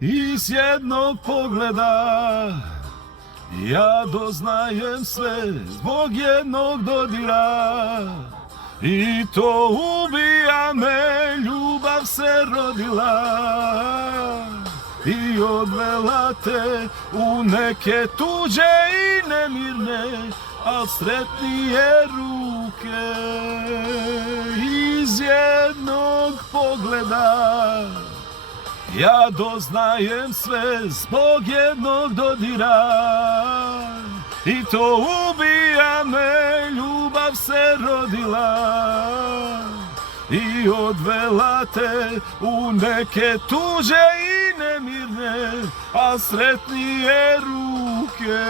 Iz jednog pogleda ja doznajem sve zbog jednog dodira. I to ubija me, ljubav se rodila i odvela te u neke tuđe i nemirne, al sretnije ruke. Iz jednog pogleda ja doznajem sve zbog jednog dodira. I to ubija me, ljubav se rodila i odvela te u neke tuđe i nemirne, a sretnije ruke.